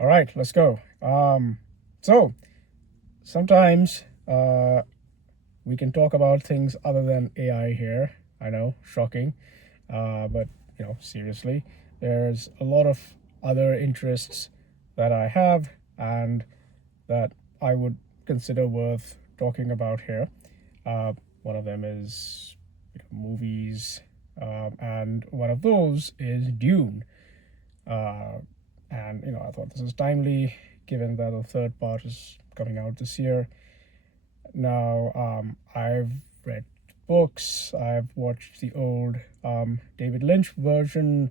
All right, let's go. So sometimes we can talk about things other than AI here. I know, shocking, but seriously, there's a lot of other interests that I have and that I would consider worth talking about here. Uh, One of them is movies, and one of those is Dune. Uh, and I thought this is timely given that the third part is coming out this year. Now, I've read books, I've watched the old David Lynch version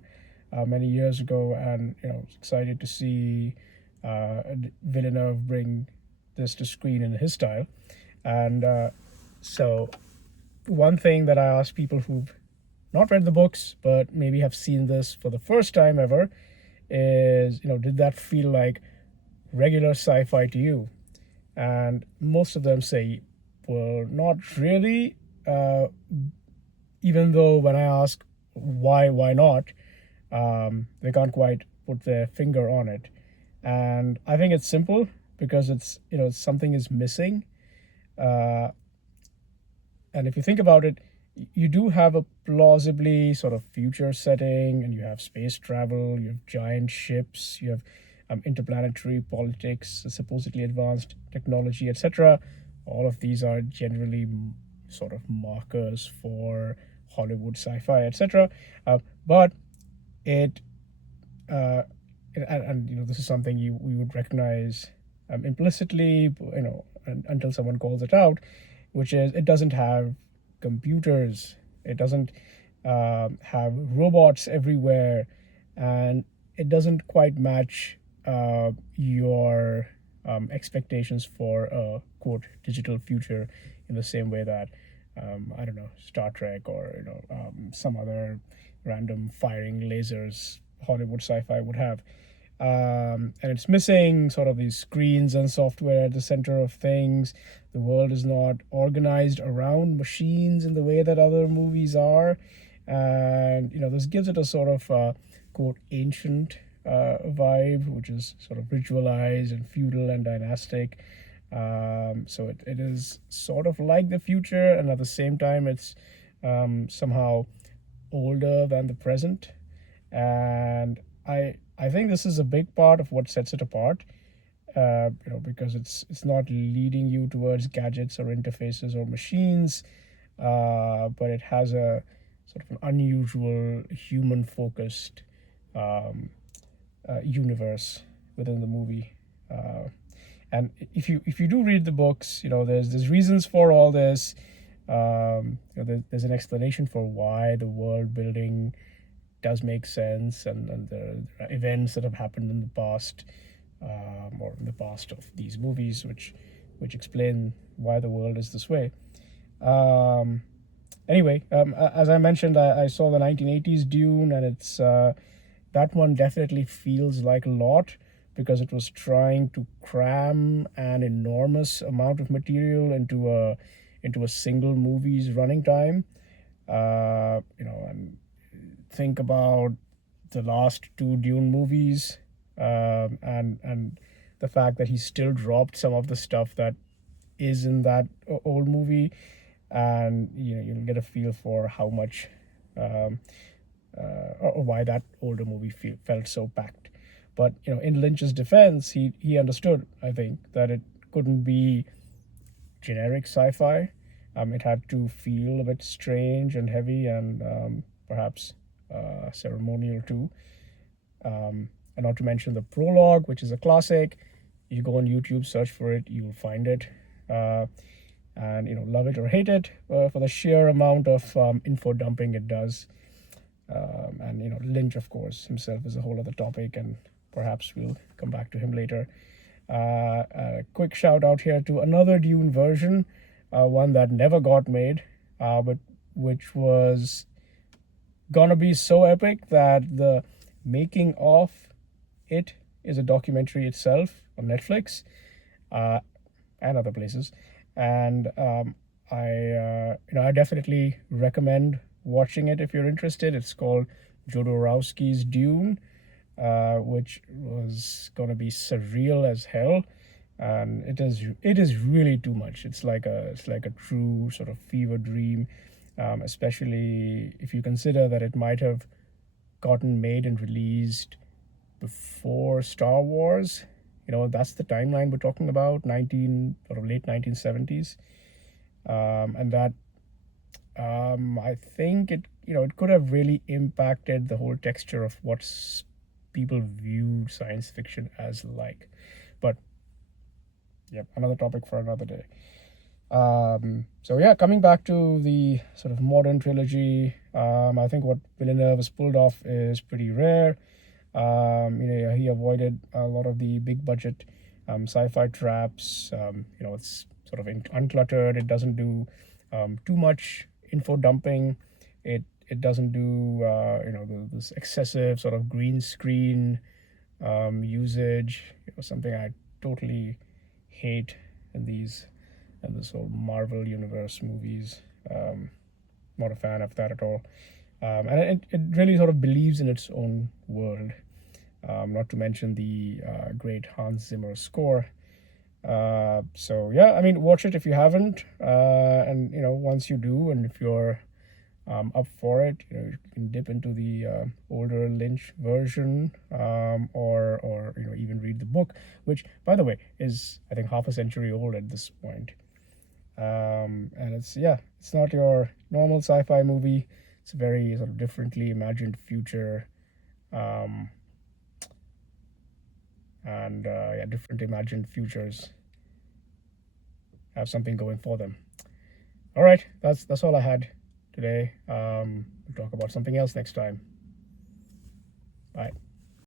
many years ago, and excited to see Villeneuve bring this to screen in his style. And so, one thing that I ask people who've not read the books but maybe have seen this for the first time ever is, did that feel like regular sci-fi to you? And most of them say, well, not really. Uh, Even though when I ask why not, they can't quite put their finger on it. And I think it's simple because it's something is missing. Uh, and if you think about it, you do have a plausibly sort of future setting, and you have space travel, you have giant ships, you have interplanetary politics, supposedly advanced technology, etc. All of these are generally sort of markers for Hollywood sci-fi, etc. But it, uh, and this is something we would recognize implicitly, until someone calls it out, which is it doesn't have computers, it doesn't have robots everywhere, and it doesn't quite match your expectations for a quote digital future in the same way that I don't know, Star Trek or some other random firing lasers Hollywood sci-fi would have. And it's missing sort of these screens and software at the center of things. The world is not organized around machines in the way that other movies are, and this gives it a sort of quote ancient vibe, which is sort of ritualized and feudal and dynastic. So it is sort of like the future, and at the same time, it's somehow older than the present. And I think this is a big part of what sets it apart. Because it's not leading you towards gadgets or interfaces or machines, but it has a sort of an unusual human focused universe within the movie. And if you do read the books, there's reasons for all this. There's an explanation for why the world building does make sense, and there are events that have happened in the past, or in the past of these movies, which explain why the world is this way. Um, Anyway, as I mentioned, I saw the 1980s Dune, and it's that one definitely feels like a lot because it was trying to cram an enormous amount of material into a single movie's running time. And think about the last two Dune movies, and the fact that he still dropped some of the stuff that is in that old movie, and you'll get a feel for how much, um, or why that older movie felt so packed. But in Lynch's defense, he understood, I think, that it couldn't be generic sci-fi. It had to feel a bit strange and heavy, and perhaps ceremonial too. And not to mention the prologue, which is a classic. You go on YouTube, search for it, you will find it. Uh, and love it or hate it for the sheer amount of info dumping it does. And Lynch, of course, himself is a whole other topic, and perhaps we'll come back to him later. A quick shout out here to another Dune version, one that never got made, but which was gonna be so epic that the making of it is a documentary itself on Netflix, uh, and other places. And I definitely recommend watching it if you're interested. It's called Jodorowsky's Dune. which was gonna be surreal as hell, and it is really too much. It's like a true sort of fever dream, especially if you consider that it might have gotten made and released before Star Wars. That's the timeline we're talking about, 19 sort of late 1970s, and that I think it could have really impacted the whole texture of what people view science fiction as like. But yep, another topic for another day. So yeah, coming back to the sort of modern trilogy, I think what Villeneuve has pulled off is pretty rare. He avoided a lot of the big budget sci-fi traps. It's sort of uncluttered. It doesn't do too much info dumping. It doesn't do this excessive sort of green screen usage. Something I totally hate in this whole Marvel universe movies. Not a fan of that at all. And it really sort of believes in its own world. Not to mention the great Hans Zimmer score. So yeah, I mean, watch it if you haven't, and once you do, and if you're up for it, you can dip into the older Lynch version, or even read the book, which, by the way, is I think half a century old at this point. And it's not your normal sci-fi movie. It's a very sort of differently imagined future, um, and yeah, different imagined futures have something going for them. All right, that's all I had today. We'll talk about something else next time. Bye.